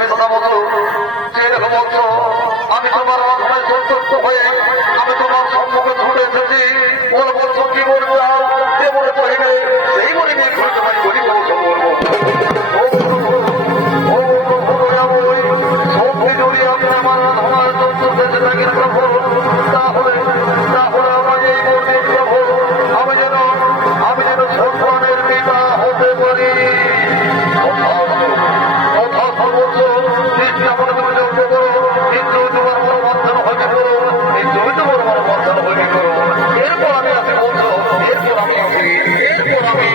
আমি কথা মতো যেরকম বলছো আমি তোমার মাথায় সন্তুষ্ট হয়ে আমি তোমার সম্মুখে ছুটে এসেছি। বলে বলছো কি বলবো যে মনে করিবে সেই মনে নিয়ে ঘুরে তোমায় বলি বলছো বলবো শক্তি জড়িয়ে আমি আমার আমার সন্তুষ্ট থাকি প্রভু। তাহলে তাহলে আমার এই বলতে প্রভু আমি যেন সন্তানের পিতা হতে পারি। এরপর আমি আছি বলছো এরপর আমি আছি এরপর আমি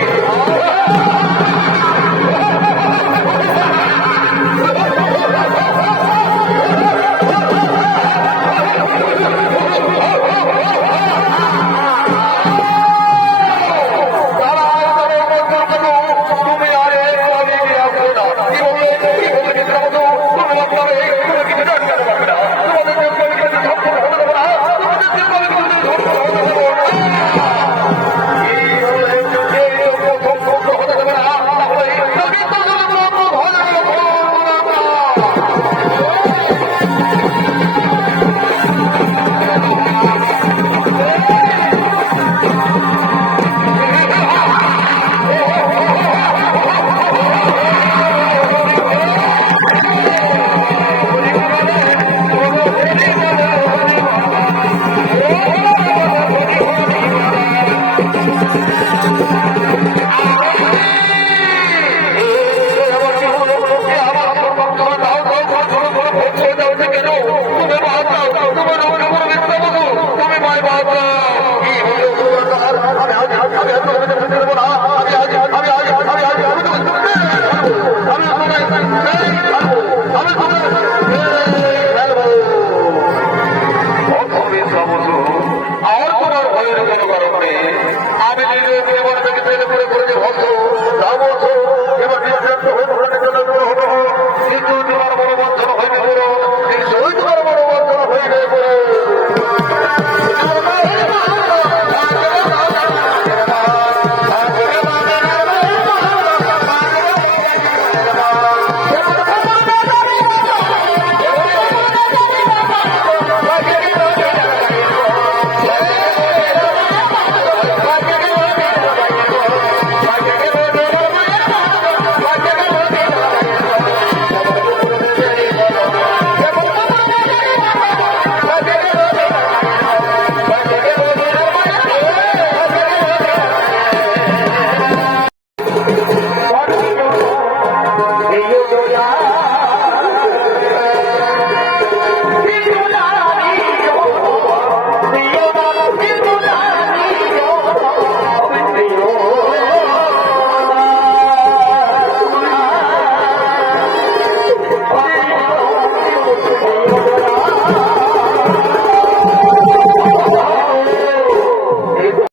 আমি